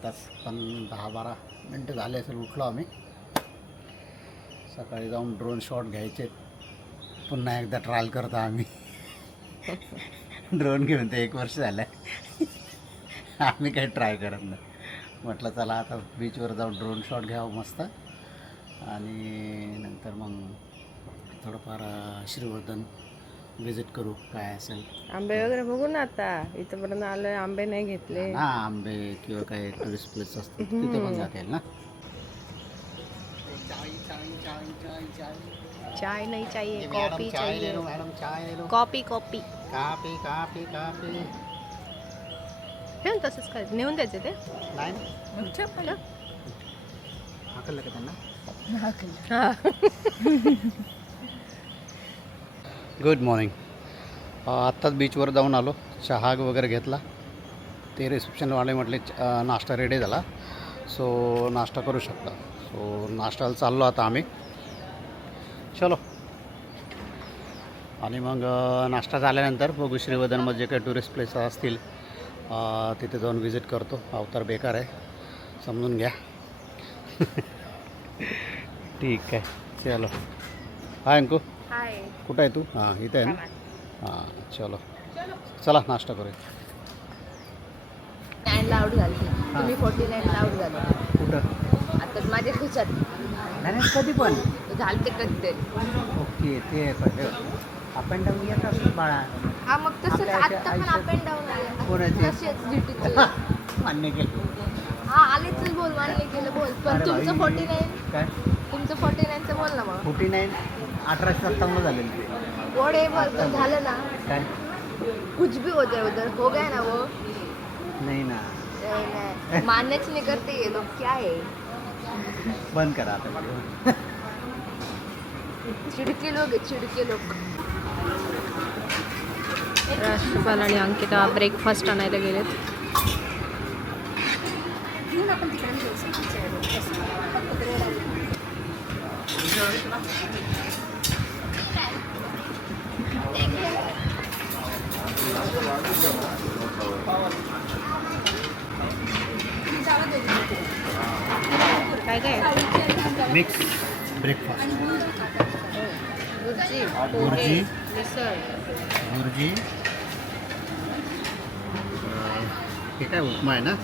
आत्ताच पण 10-12 मिनटं झाले असेल उठलो आम्ही. सकाळी जाऊन ड्रोन शॉट घ्यायचे, पुन्हा एकदा ट्रायल करतो आम्ही. ड्रोन घेऊन ते 1 वर्ष झालं आम्ही काही ट्राय करत नाही. म्हटलं चला आता बीचवर जाऊन ड्रोन शॉट घ्यावं मस्त, आणि नंतर मग थोडंफार श्रीवर्धन विजिट करू काय असेल. आंबे वगैरे बघू ना, आता इथपर्यंत आलोय आंबे नाही घेतले ना, आंबे किंवा काही टुरिस्ट प्लेस असतात तिथे पण जाता येईल ना. चाय नहीं चाहिए, कॉफी चाय ले चाहिए. लो मॅडम, चाय ले लो. कॉफी कॉफी काफी काफी काफी. हे तसंच काय नेऊन द्यायचे ते. नाही हाकललं का त्यांना. Good morning. आत्ताच बीचवर जाऊन आलो, चहा वगैरे घेतला. ते रिसेप्शनवाले म्हटले नाश्ता रेडी झाला, सो नाश्ता करू शकता. सो नाश्त्याला चाललो आता आम्ही. चलो. आणि मग नाश्ता झाल्यानंतर बघू श्रीवर्धनमध्ये जे काही टुरिस्ट प्लेस असतील तिथे जाऊन व्हिजिट करतो. अवतार बेकार आहे, समजून घ्या. ठीक आहे, चलो. हाय अंकू, हाय. कुठं आहे तू? हां, इथे आहे ना. हां, चलो चला नाश्ता करूया. 9 लाऊड झाली, तुम्ही 49 लाऊड झाले. कुठं? आता माझ्या खुशात नाही कधी पण झालं ते कधीतरी. ओके, ते अप अँड डाऊन येत असतं बाळा. हा मग तसंच आपल्या आता पण आयुष्यात अप अँड डाऊन आले. कोणाचे? तसेच ड्युटीचे. मान्य केलं. हा आलेच बोल, मान्य केलं बोल. पण अरे तुमचं बाई. 49, काय तुमचं 49चं बोल ना मग. 49 1857 झालेलं ते. वडे बोल, पण झालं ना. काय कुछ भी हो जाए उधर, हो गया ना वो. नाही ना, नहीं, मान्यच नहीं करते ये लोग, क्या है. बंद करा आता. चिडके लोक आहे, चिडके लोक. राष्ट्रपाल आणि अंकिता ब्रेकफास्ट आणायला गेलेत. काय काय मिक्स ब्रेकफास्ट. भुर्जी, भुर्जी. मिसळ. भुर्जी, हे काय उपमा आहे ना,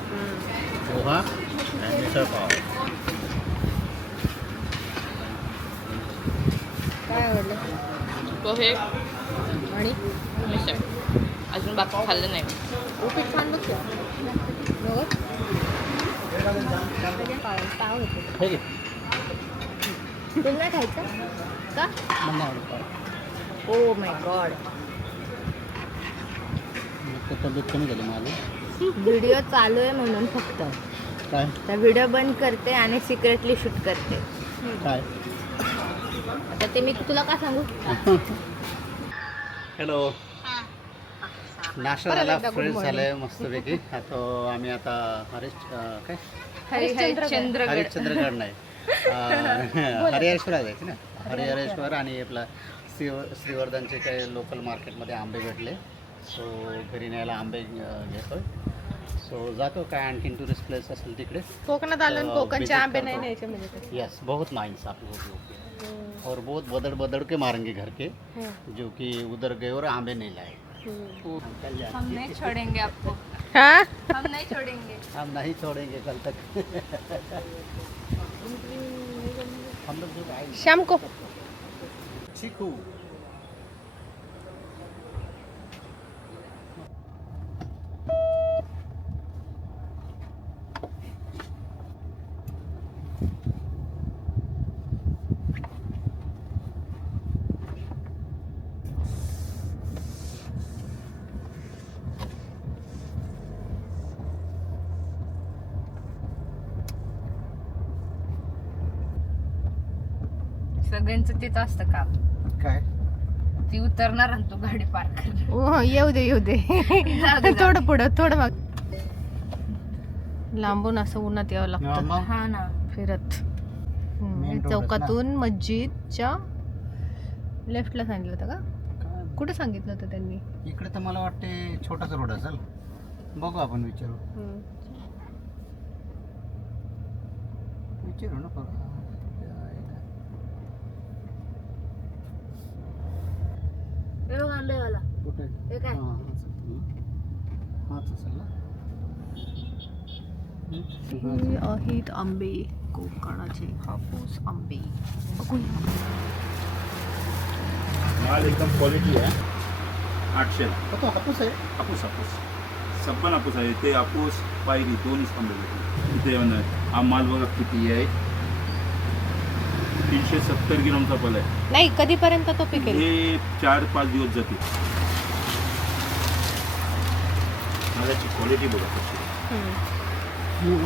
पोहा आणि मिसळ पाव. काय आवडलं? पोहे आणि मिसळ. अजून बाकी खाल्लं नाही. उपीट छान बघते. बघ पाव होते. हे घे. तुला नाही खायचं का? मला नाही आवडत पाव. Oh my God. मग ते तब्येत कमी झाली माझी. व्हिडिओ चालू आहे म्हणून फक्त काय त्या व्हिडिओ बंद करते आणि सिक्रेटली शूट करते. काय आता ते मी तुला का सांगू. हॅलो. नाश्ता झाला, फ्रेश झालं मस्तपैकी. आता आम्ही आता काय हरिश्चंद्रगड नाही, हरिहरेश्वर जायचं ना. हरिहरेश्वर आणि आपला श्रीवर्धनचे काही लोकल मार्केटमध्ये आंबे भेटले, सो घरी न्यायला आंबे घेतोय. सो जातो काय आणखीन टुरिस्ट प्लेस असेल तिकडे. कोकणात आलो आणि तो कोकणचे visit आंबे करतो. नाही न्यायचे म्हणजे यस, बहुत नाइंसाफी होगी और बहुत बदड़ बदड़ के मारेंगे घर के, जो कि उधर गए और आंबे नहीं लाए. हम नहीं छोड़ेंगे आपको. हाँ हम नहीं छोड़ेंगे. हम नहीं छोड़ेंगे कल तक. हम लोग जो आए शाम को. चीकू. सगळ्यांचं तेच असतं काम. काय ती उतरणार आणि तू गाडी पार्क करणार. ओ येऊ दे येऊ दे. थोडं पुढं थोडं मग लांबून असं उन्हात यावं लागतं. मग हा ना. फिरत Main road चौकातून मस्जिदच्या लेफ्टला सांगितलं होतं का? काय? कुठं सांगितलं होतं त्यांनी? इकडे तर मला वाटते छोटाच रोड असेल. बघू, आपण विचारू. चिरू नको. आंबेवाला कुठे हे काय? हाच असेल ना. हे आहेत आंबे कोकणाचे हापूस आंबे बघूया. माल एकदम क्वालिटी आहे. 800 ला तो हापूस आहे. हापूस हापूस सब्बन हापूस आहे. ते हापूस पायरी दोन्हीच थांबले भेटले इथे येऊन हा माल बघा किती आहे. 370 ग्रामचा फल आहे. नाही कधीपर्यंत तो पिकेल? हे 4-5 दिवस जातील. मालाची क्वालिटी बघा कशी आहे.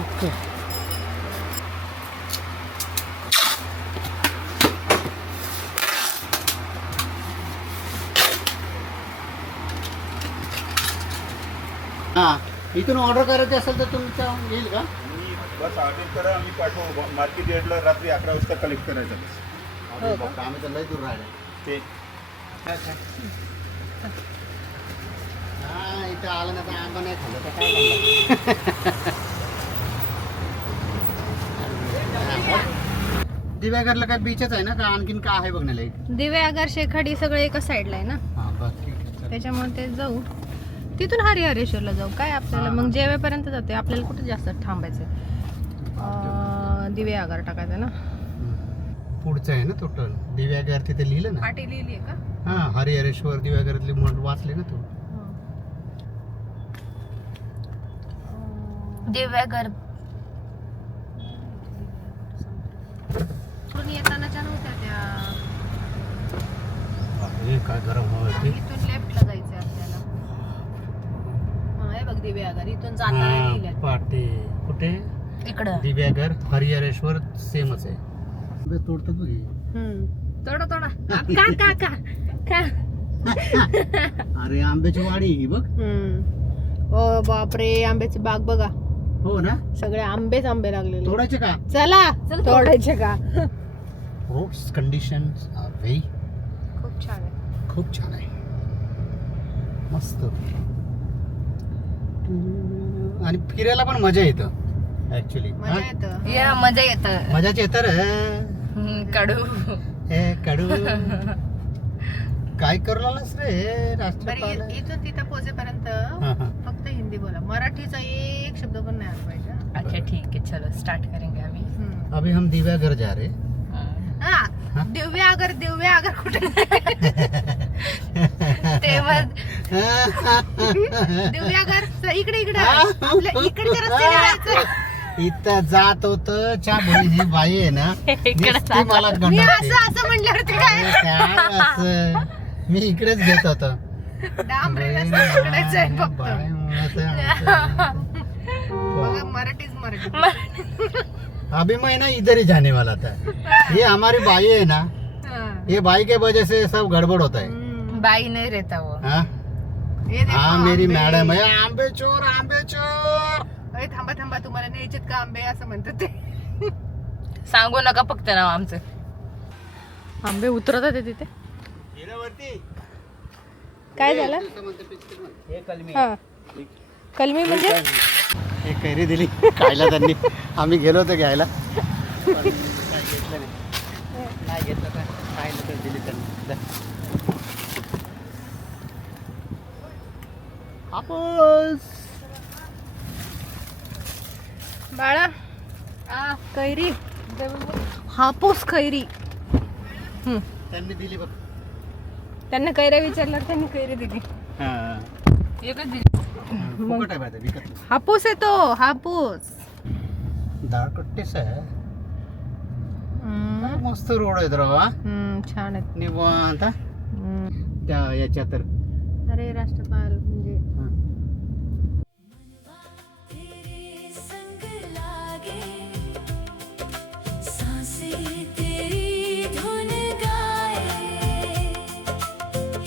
ओके. हां, इथून ऑर्डर करायची असेल तर तुमच्या येईल का? आणि बस ऑर्डर करा, आम्ही पाठवू. मार्केट यार्डला रात्री 11 वाजता कलेक्ट करायचं बस. अरे बापरे, आम्ही तर लय दूर राहिले. ते हा, इथं आलं ना तर आंबा नाही खाल्लं तर काय खाल्लं? दिव्यागरला काय बीचच आहे ना का आणखीन काय आहे बघण्याला एक? दिव्यागर शेखाडी सगळे एका साईडला आहे ना, हां बस ठीक आहे चल. त्याच्यामुळे ते जाऊ तिथून हरिहरेश्वरला जाऊ. काय आपल्याला हा. मग जेवेपर्यंत जाते. आपल्याला कुठे जास्त थांबायचं. दिव्यागर टाकायचं ना. पुढचं आहे ना टोटल दिव्यागर तिथे लिहिलं ना. पाटी लिहिली आहे का? हां, हरिहरेश्वर दिव्यागरातली म्हणून वाचले ना तू. दिव्यागर येतानाच्या नव्हत्या त्या. हे काय गरम हवं ते. इथून लेफ्टला जायचंय आपल्याला. हे बघ दिव्यागर इथून जाताना लिहिलंय. पाटे कुठे? इकडं दिव्यागर हरिहरेश्वर सेमच आहे. तोडतात बघ हे. थोडा थोडा का का का का. अरे आंब्याची वाडी ही बघ. ओ बापरे, आंब्याची बाग बघा. हो ना. सगळे आंबेच आंबे लागलेले. तोडायचे का? चला तोडायचे का? रोड्स कंडिशन्स आर व्हेरी खूप छान आहे. खूप छान आहे. मस्त. आणि फिरायला पण मजा येतं ऍक्च्युली. मजा येतं. या मजा येत. मजाच येतं रे. कडू हे कडू काय करू लागलास रे बरं राष्ट्रपाल. इथून तिथं पोहोचेपर्यंत हां, हां. फक्त हिंदी बोला. मराठीचा एक शब्द पण नाही आला पाहिजे. अच्छा ठीक है चलो स्टार्ट करेंगे अभी. अभी हम दिव्यागर जा रहे. हा दिव्यागर दिव्यागर कुठे? तेव्हा दिव्यागर इकडे इकडे आपल्या इकडच्या रस्त्याने जायचं. इथं जात होत च्या बहिणी बाई आहे ना नुसती मला मी गंडावते. असं म्हणल्यावरती काय अरे काय असं मी इकडेच घेत होतो. डांबरी रस्ता इकडेच आहे फक्त. बाई म्हणत आहे. बघा मराठीच मराठी. अभी मैं ना इधर ही जाने वाला था. ये हमारी बाई है ना, ये बाई के वजह से सब गड़बड़ होता है. बाई नहीं रहता वो. हाँ हे देखो हाँ मेरी आंबे. मॅडम आहे. आंबे चोर आंबे चोर. अरे थांबा थांबा, तुम्हाला न्यायचेत का आंबे असं म्हणतात ते. सांगू नका फक्त नाव आमचं. आंबे उतरत होते तिथे. काय झालं? हा कलमी म्हणजे एक कैरी दिली खायला त्यांनी. आम्ही गेलो होतो घ्यायला पण काय घेतलं नाही. नाही घेतलं तर खायला तर दिली त्यांनी. हापूस बाळा कैरी हापूस कैरी. त्यांनी दिली बघ. त्यांना कैऱ्या विचारल्यावर त्यांनी कैरी दिली. हां एकच दिली. फुकट आहे बाय विकत नाही. हापूस आहे तो हापूस. डाळ कट्टेस आहे. मस्त रोड आहे तर छान आहे. निवांत. त्या याच्या तर अरे राष्ट्रपाल म्हणजे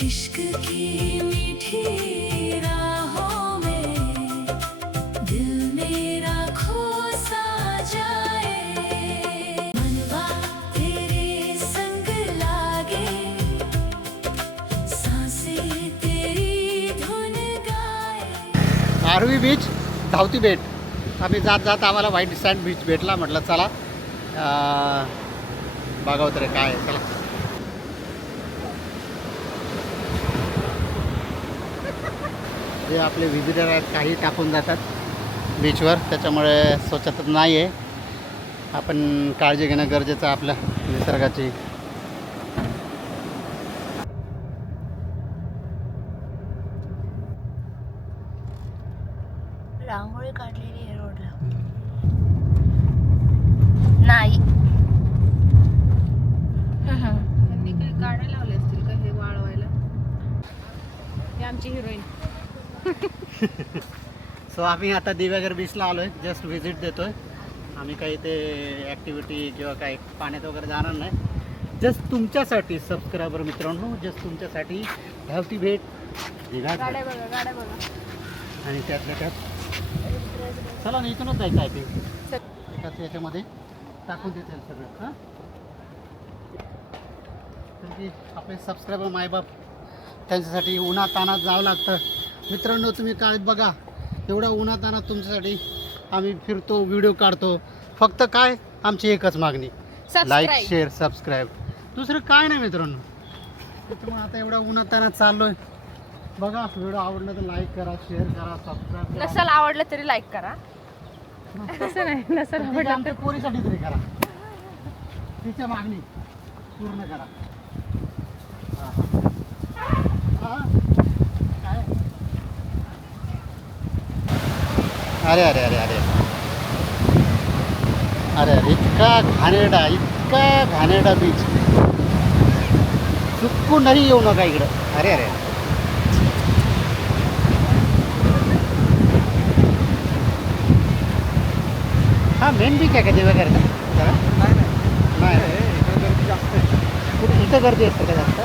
इश्क की मीठी राहों में दिल मेरा खो सा जाए. मनवा तेरे संग लागे, सांसें तेरी धुन गाए. आरवी बीच धावती बेट. आम्ही जात जात आम्हाला व्हाईट सँड बीच भेटला. म्हटलं चला बघावं तरी काय आहे. चला जे आपले व्हिजिटर आहेत काही टाकून जातात बीचवर, त्याच्यामुळे स्वच्छता नाही आहे. आपण काळजी घेणं गरजेचं आहे आपल्या निसर्गाची. रांगोळी काढलेली आहे रोडला. नाही त्यांनी काही गाड्या लावल्या असतील का हे वाळवायला. ही आमची हिरोईन. सो आम्ही आता दिव्यागर बीचला आलो आहे, जस्ट व्हिजिट देतो आहे. आम्ही काही ते ॲक्टिव्हिटी किंवा काही पाण्यात वगैरे जाणार नाही. जस्ट तुमच्यासाठी सबस्क्रायबर मित्रांनो, जस्ट तुमच्यासाठी धावती भेट दिव्यागर. गाड्या बघा, गाड्या बघा. आणि त्यातल्या त्यात चला ना इथूनच जायचं आहे ते एकाच याच्यामध्ये टाकून देतील सगळं. हां तर की आपले सबस्क्रायबर मायबाप त्यांच्यासाठी उन्हातानात जावं लागतं. मित्रांनो तुम्ही काय बघा, एवढा उन्हातानात तुमच्यासाठी आम्ही फिरतो, व्हिडिओ काढतो. फक्त काय आमची एकच मागणी, लाईक Subscribe. शेअर सबस्क्राईब, दुसरं काय नाही मित्रांनो. त्याच्यामुळे आता एवढा उन्हातानात चाललो आहे. बघा व्हिडिओ आवडला तर लाईक करा, शेअर करा, सबस्क्राईब करा. नसल आवडलं तरी लाईक करा. तसं नाही, नसल तिच्या आवडलं आमच्या पोरीसाठी तरी करा, तिच्या मागणी पूर्ण करा. हा, हा. हा. काय? अरे अरे अरे अरे अरे अरे इतका घाणेरडा बीच. चुकूनही येऊ नका इकडं. अरे अरे हा मेन बीच आहे का दिव्यागर का? नाही कुठे इथं गर्दी असते का जास्त?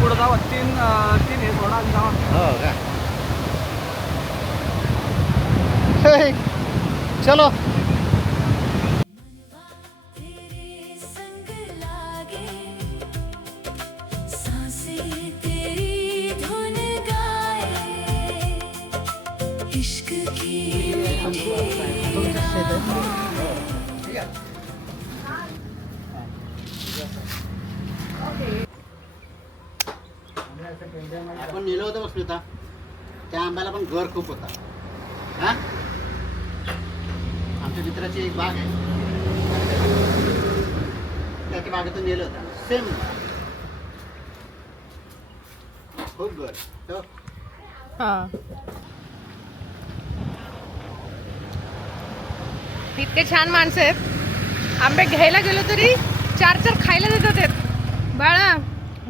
पुढे जावं तीन हे सोडा जावा. हो का? हे, चलो तेरे संग लागे सांसें तेरी धुन गाए इश्क की मीठी आपण नेलो होतं बघ स्मिता, त्या आंब्याला पण घर खूप होता. हा आमच्या मित्राची एक बाग आहे, त्याच्या बागेतून नेलं होतं सेम खूप घर. तो हा इतके छान माणसं आहेत. आंबे घ्यायला गेलो तरी 4 खायला देतात आहेत. बाळा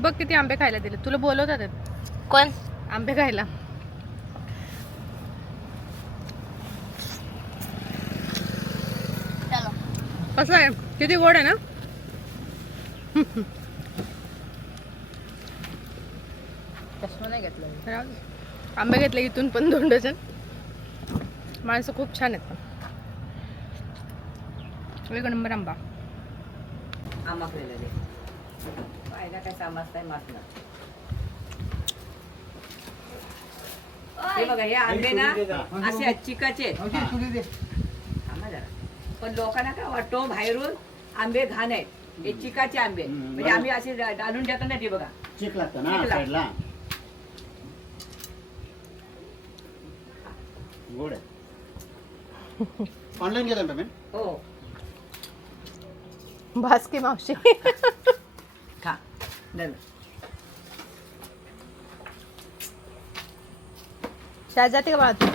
बघ किती आंबे खायला दिले. तुला बोलवतात आहेत कोण? आंबे खायला. कसं आहे, किती गोड आहे ना. चष्मा नाही घेतला. आंबे घेतले इथून पण 2 डझन. माणसं खूप छान आहेत. एक नंबर आंबा. आंबा खाल्लेले पाहिला काय समजताय मासला. हे बघा हे आंबे ना असे चिकाचे आहेत. थांबा जरा. पण लोकांना काय वाटतो बाहेरून आंबे घाण आहेत, हे चिकाचे आंबे आहेत. म्हणजे आम्ही असे डालून देतो ना ते बघा चिक लागतं ना चिक लागतं. साईडला. गोड आहे. ऑनलाईन घेतो पेमेंट. हो भास्की मावशी. खा दर. शाळेत जाते का बाळा तू?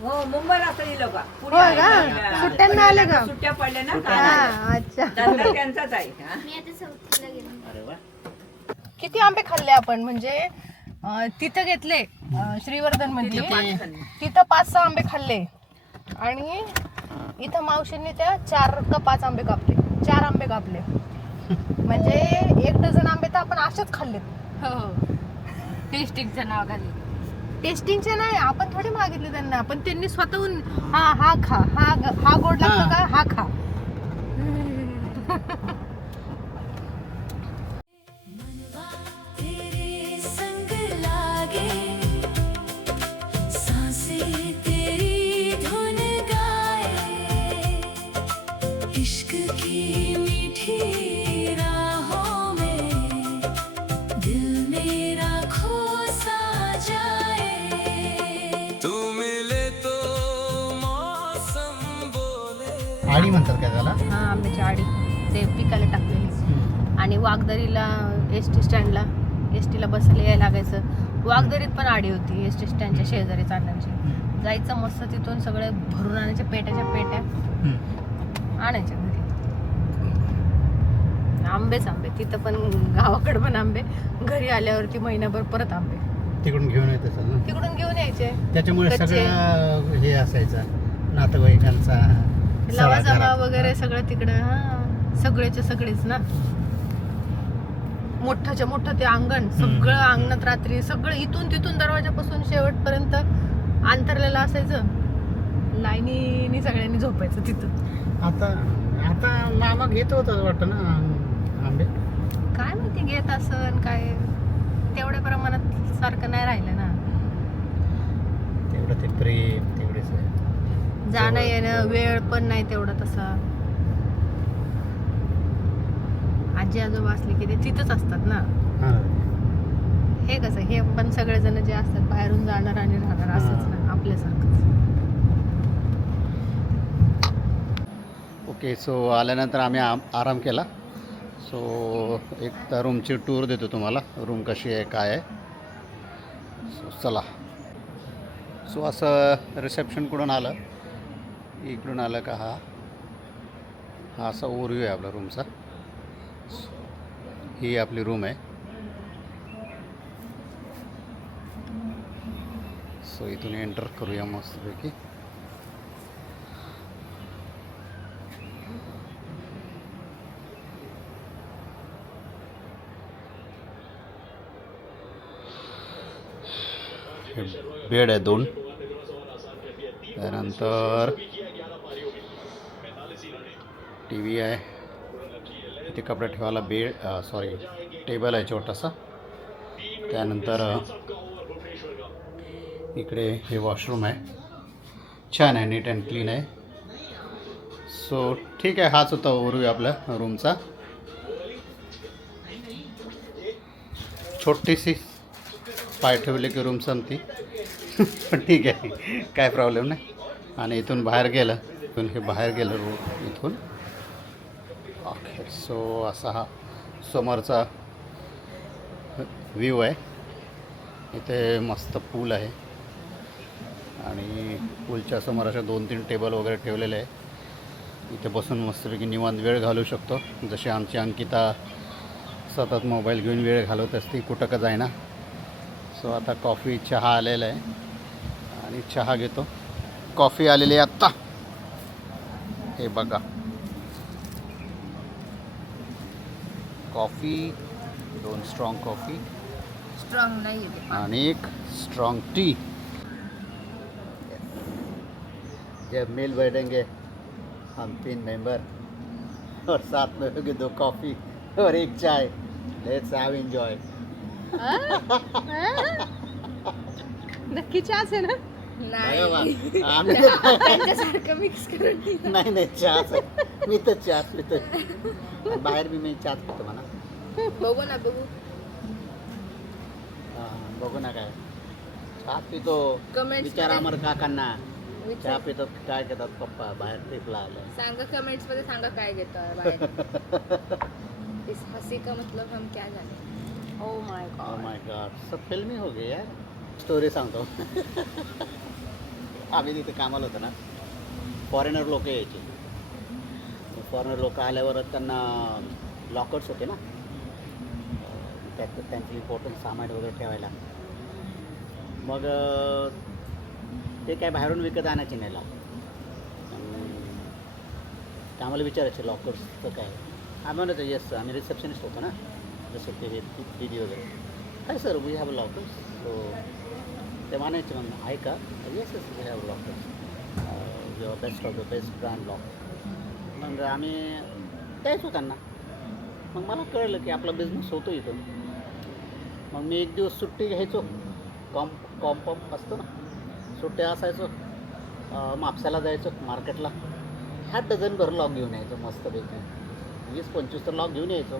हो मुंबईला असतात ही लोक. होय का? सुट्ट्यांना आले का? सुट्ट्या पडल्या ना हा काल. अच्छा. धंदा त्यांचाच आहे. हा? अरे वा. किती आंबे खाल्ले आपण. म्हणजे तिथं घेतले श्रीवर्धन मध्ये, तिथं 5-6 आंबे खाल्ले आणि इथं मावशींनी त्या 4 का 5 आंबे कापले. 4 आंबे कापले. म्हणजे 1 डझन आंबे तर आपण असेच खाल्लेत. हो टेस्टिंगचं नाव घाली. टेस्टिंगचे नाही, आपण थोडी मागितले त्यांना. पण त्यांनी स्वतःहून हा खा, हा गोड लागतो का, हा खा. तेरे संग लागे सांसें तेरी धुन गाए इश्क आडी म्हणतात काय त्याला? हा आंब्याची आडी ते पिकाला टाकलेली. आणि वाघदरीला एस टी स्टँडला एस टीला बसायला यायला लागायचं. वाघदरीत पण आडी होती एस टी स्टँडच्या शेजारी चालण्याची. जायचं मस्त तिथून सगळे भरून आणायचे पेट्याच्या पेट्या आणायच्या घरी. आंबेच आंबे तिथं पण गावाकडे पण आंबे. घरी आल्यावरती महिनाभर परत आंबे तिकडून घेऊन येत असेल ना. तिकडून घेऊन यायचे. त्याच्यामुळे कच्चे. सगळं हे असायचं नातेवाईकांचा लवाजमा वगैरे सगळं तिकडं. हा सगळेच्या सगळेच ना. मोठ्याच्या मोठं ते अंगण सगळं अंगणात रात्री सगळं इथून तिथून दरवाजापासून शेवटपर्यंत अंतरलेलं असायचं. लाईनीनी सगळ्यांनी झोपायचं तिथं. आता आता मामा घेत होतात वाटतं ना आंबे. काय माहिती घेत असन काय तेवढ्या प्रमाणात सारखं नाही राहिलं ना. तेवढं ते प्रेम तेवढेच जाणं येणं वेळ पण नाही तेवढा तसा. आजी आजोबा असले की ते तिथंच असतात ना. हे कसं हे पण सगळेजण जे असतात बाहेरून जाणार आणि राहणार असंच ना आपल्यासारखंच. ओके. सो आल्यानंतर आम्ही आराम केला. सो एक तर रूमची टूर देतो तुम्हाला. रूम कशी आहे काय आहे. सो चला. सो असं रिसेप्शनकडून आलं इकडून आलं का हा असा ओव्हरव्ह्यू आहे आपला रूमचा. ही आपली रूम आहे. सो इथून एंटर करूया मस्तपैकी. बेड आहे 2. त्यानंतर टी व्ही आहे. इथे कपडे ठेवायला टेबल आहे छोटासा. त्यानंतर इकडे हे वॉशरूम आहे. छान आहे नीट अँड क्लीन आहे. सो ठीक आहे. हाच होता ओव्हरव्ह्यू आपल्या रूमचा. छोटीशी पाय ठेवले की रूम संपती. पण ठीक आहे काय प्रॉब्लेम नाही. आणि इथून बाहेर गेलं रूम इथून. ओके. सो असा हा समोरचा व्ह्यू आहे. इथे मस्त पूल आहे आणि पूलच्या समोर अशा 2-3 टेबल वगैरे ठेवलेले आहे. इथे बसून मस्तपैकी निवांत वेळ घालवू शकतो. जशी आमची अंकिता सतत मोबाईल घेऊन वेळ घालवत असते कुठं का जाईना. सो आता कॉफी चहा आलेला आहे आणि चहा घेतो. कॉफी आलेली आहे आत्ता. हे बघा कॉफी 2 स्ट्रॉंग कॉफी स्ट्रॉंग नाही येते. आणि एक स्ट्रॉंग टी. जब मिल बैठेंगे हम 3 मेंबर और साथ में होगी 2 कॉफ़ी और 1 चाय. Let's have enjoy. नक्की चहाच आहे ना. त्यांच्यासारखं मिक्स करून नाही चहाच आहे. मी तर चहाच पितो. बाहेर मी चहाच पितो म्हणा. बघू ना बघू. बघू ना काय चहा पितो. Comments विचारा मध्ये- आम्हाला काकांना चहा पितो काय घेतात पप्पा बाहेर ट्रिपला आलं. सांगा कमेंट्स मध्ये सांगा काय घेतोय बाहेर. इस हंसी का मतलब हम क्या जाने. Oh my Oh God. my god, सब फिल्मी हो गई यार. स्टोरी सांगतो. आम्ही तिथे कामाला होतो ना. फॉरेनर लोक यायचे. फॉरेनर लोक आल्यावर त्यांना लॉकर्स होते ना त्यात त्यांचे इम्पॉर्टंट सामान वगैरे ठेवायला. मग ते काय बाहेरून विकत आणायचे नाही. ते आम्हाला विचारायचे लॉकर्सचं काय. आम्ही म्हणायचं येस आम्ही रिसेप्शनिस्ट होतो ना जसं ते हे दीदी वगैरे. काय sir we have lockers. So ते म्हणायचे मग आहे का. Yes yes we have lockers your best of the best brand lock. मग आम्ही द्यायचो त्यांना. मग मला कळलं की आपला बिझनेस होतो इथं. मग मी एक दिवस सुट्टी घ्यायचो. कॉम्पॉप असतो ना सुट्ट्या असायचो. मापसाला जायचो मार्केटला. 8 डझनभर लॉक घेऊन यायचो मस्तपैकी. 20-25 तर लॉक घेऊन यायचो.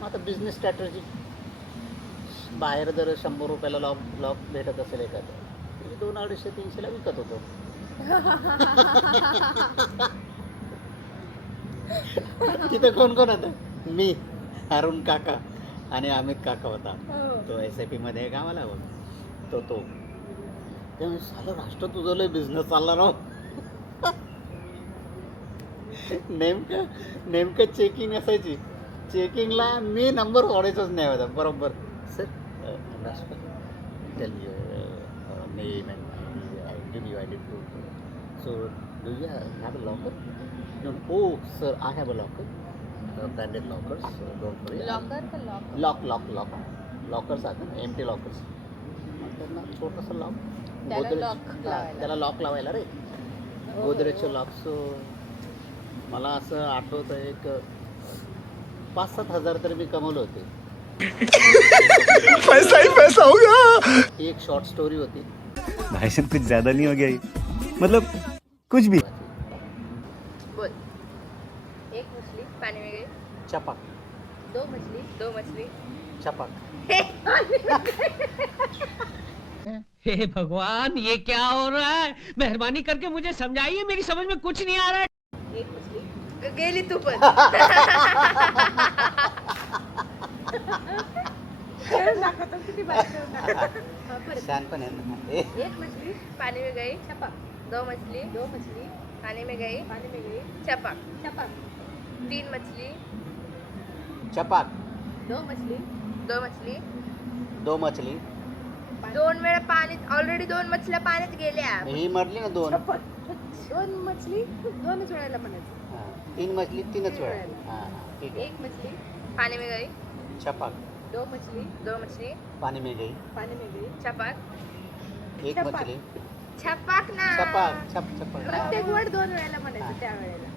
मग आता बिझनेस स्ट्रॅटर्जी बाहेर जर 100 रुपयाला लॉक भेटत असेल एखादं 200-250-300ला विकत होतो. तिथे कोण कोण होतं? मी, अरुण काका आणि अमित काका होता. तो SIP मध्ये कामाला बघ. तो त्यामुळे सालं राष्ट्र तुझं लय बिझनेस चालला राव. नेमकं चेकिंग असायची. चेकिंगला मी नंबर ओढायचंच नाही होता बरोबर. सर राष्ट्र tell you name and give you ID proof. So do you have a locker? No. Oh, sir, I have a locker. Branded lockers. So don't worry. Locker का locker? Lock. Lockers आहेत ना, empty lockers. त्यांना छोटंसं lock. त्याला lock लावायला. त्याला lock लावायला रे. गोदरेजचे lock. So मला असं आठवतं एक 5-7 हजार तरी मी कमवले होते. पैसा ही पैसा होगा. एक शॉर्ट स्टोरी होती. भाई साहब कुछ ज्यादा नहीं हो गया ये? मतलब कुछ भी. बोल. एक मछली पानी में गई. चपाक. दो मछली. चपाक. हे भगवान, ये क्या हो रहा है? मेहरबानी करके मुझे समझाइए, मेरी समझ में कुछ नहीं आ रहा है. एक मछली. गेली तू पण. शहाणपण आहे ना. एक मछली पानी में गई. छपाक. दो मछली. पानी में गई. छपाक. तीन मछली. चपाक. दो मछली. दोन वेळा पाण्यात ऑलरेडी 2 मछल्या पाण्यात गेल्या. ही म्हटली ना 2. 2 मछली 2च वेळेला म्हणायचं. 3 मछली 3च वेळा. हां ठीक आहे. एक मछली पानी में गई. चपाक. दो मछली पानी में गई. छपाक. एक मछली. छपाक ना. चपाक. प्रत्येक वर्ड 2 वेळेला म्हणायचं त्या वेळेला.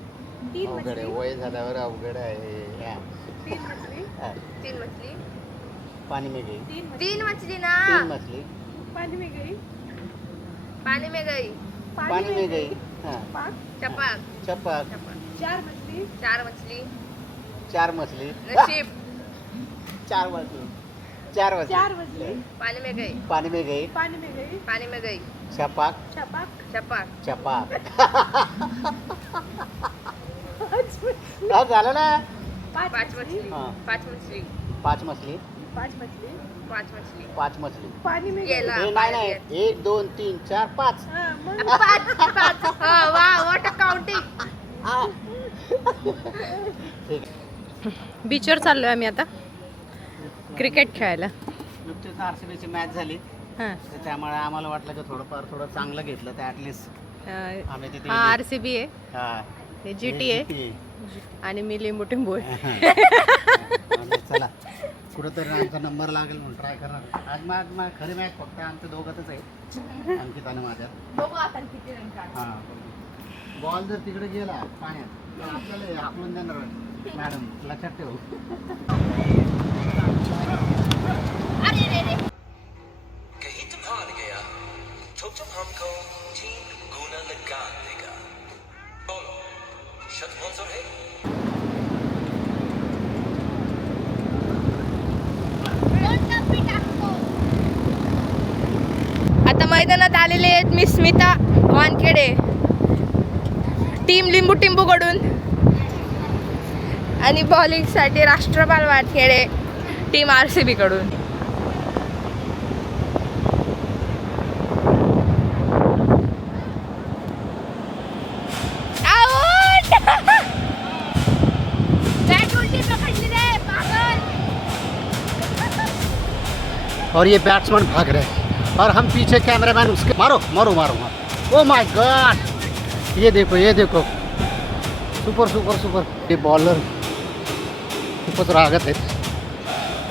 तीन अवघड आहे. मछली. वय झाल्यावर अवघड आहे. हां. तीन मछली. पानी में गई. तीन मछली ना. 3 मछली. पानी में गई. पानी में गई. हां. छपाक. चपाक. चार मछली. 4 मछली. नशीब. 4 मछली. पानी में गई. पानी में गई. चपाक. हा झालं ना. 5 मछली. हाँ. 5 मछली. 5 मछली. 5 मछली. 5 मछली. गेला. हे नाही 1 2 3 4 5. 5. वा व्हॉट अ काउंटिंग. ठीक आहे. बीचवर चाललोय आम्ही आता क्रिकेट खेळायला. नुकतीच RCBची मॅच झाली. हां. तर त्यामुळे आम्हाला वाटलं की थोडं चांगलं घेतलं तर ॲटलिस्ट आम्ही तिथे हा RCB आहे, हां हे GT आहे आणि मी लिंबू टिंबू आहे. चला कुठंतरी आमचा नंबर लागेल म्हणून ट्राय करणार. आज मग खरी मॅच फक्त आमच्या दोघातच आहे, अंकिताने माझ्या. बघू आता किती रन काढतात. हां बॉल जर तिकडे गेला पाण्यात तर आपल्याला हाकलून देणार मॅडम, लक्षात ठेवू. अरे रे रे. कहीं तुम हार गया तो तुम हमको 3 गुना लगा देगा. बोलो शर्त मंजूर है? आता मैदानात आलेले आहेत मी स्मिता वानखेडे, टीम लिंबू टिंबू कडून, आणि बॉलिंगसाठी राष्ट्रपाल वानखेडे टीम RCB कडून. और ये बैट्समैन भाग रहे हैं और हम पीछे कैमरामैन उसके मारो मारो मारो मारो. ओ माय गॉड, ये देखो सुपर सुपर सुपर. हे बॉलर खूपच रागत आहेत.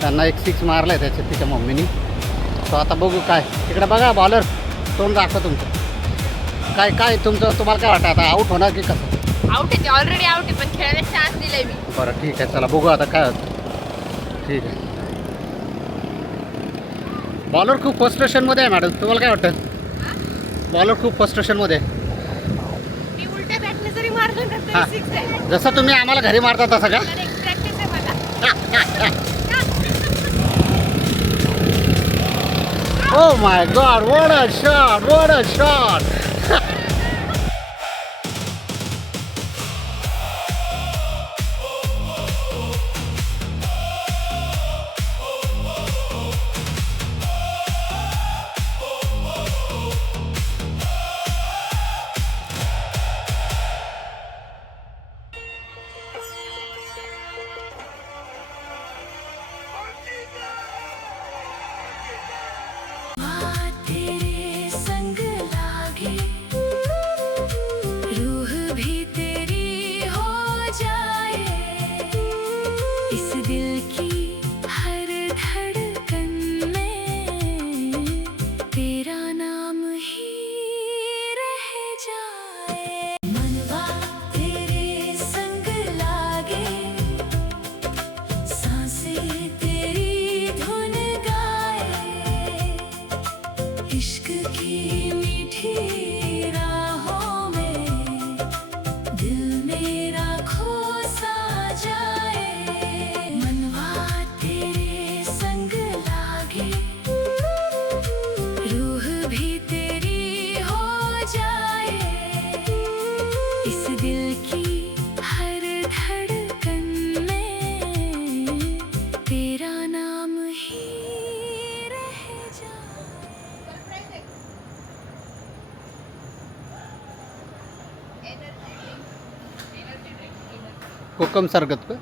त्यांना एक 6 मारला आहे त्याच्यात तिच्या मम्मीनी. तो आता बघू काय तिकडे बघा. बॉलर तोंड दाखवा तुमचं. काय तुम्हाला काय वाटतं आता आऊट होणार की कसं? आउट आहे, ऑलरेडी आउट आहे, पण खेळायला चान्स दिलाय मी. बरं ठीक आहे, चला बघू आता काय होतं. ठीक आहे. बॉलर खूप फ्रस्ट्रेशनमध्ये आहे मॅडम, तुम्हाला काय वाटतं? बॉलर खूप फ्रस्ट्रेशनमध्ये आहे. मी उलट्या बॅटने जरी मारलं ना हां. तरी 6 आहे. जसं तुम्ही आम्हाला घरी मारता तसं का? प्रॅक्टिस आहे मला. Oh my God! What a shot! मीठी राहों में दिल मेरा खो सा जाए, मनवा तेरे संग लागे, रूह भी तेरी हो जाए, इस दिल की हर धड़कन में तेरा नाम ही रह जाए। कोकम सरगत का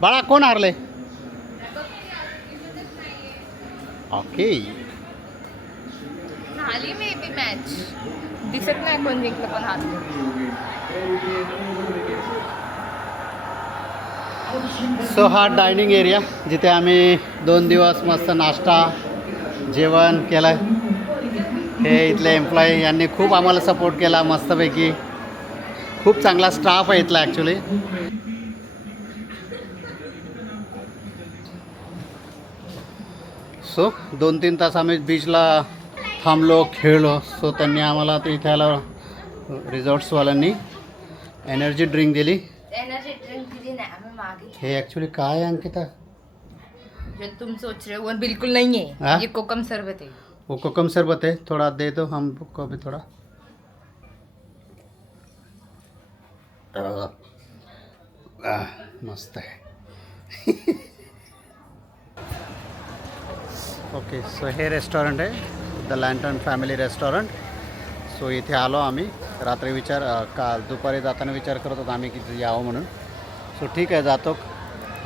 बाळा कोण हारले? ओके. झाली मे बी मॅच, दिसत नाही कोण जिंकलं पण हारलं. सो हा डायनिंग एरिया जिथे आम्ही 2 दिवस मस्त नाश्ता जेवण केलं. हे इथले एम्प्लॉई यांनी खूप आम्हाला सपोर्ट केला मस्तपैकी. खूप चांगला स्टाफ आहे इथला ॲक्च्युली. सो 2-3 तास आम्ही बीचला थांबलो खेळलो. सो त्यांनी आम्हाला ते इथे आलं रिसॉर्ट्सवाल्यांनी एनर्जी ड्रिंक दिली. एनर्जी ड्रिंक दिली नाही आम्ही मागे. हे ॲक्च्युली काय आहे अंकिता? जो तुम सोच रहे हो वो बिल्कुल नहीं है, हाँ? ये कोकम शरबत है. वो कोकम शरबत है, थोड़ा दे दो हमको भी थोड़ा. मस्त आहे. ओके. सो हे रेस्टॉरंट आहे द लँटन फॅमिली रेस्टॉरंट. सो इथे आलो आम्ही. रात्री काल दुपारी जाताना विचार करत होतो आम्ही किती यावं म्हणून. सो ठीक आहे जातो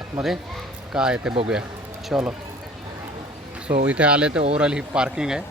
आतमध्ये काय आहे ते बघूया. चलो. सो इथे आले तर ओव्हरऑल ही पार्किंग आहे.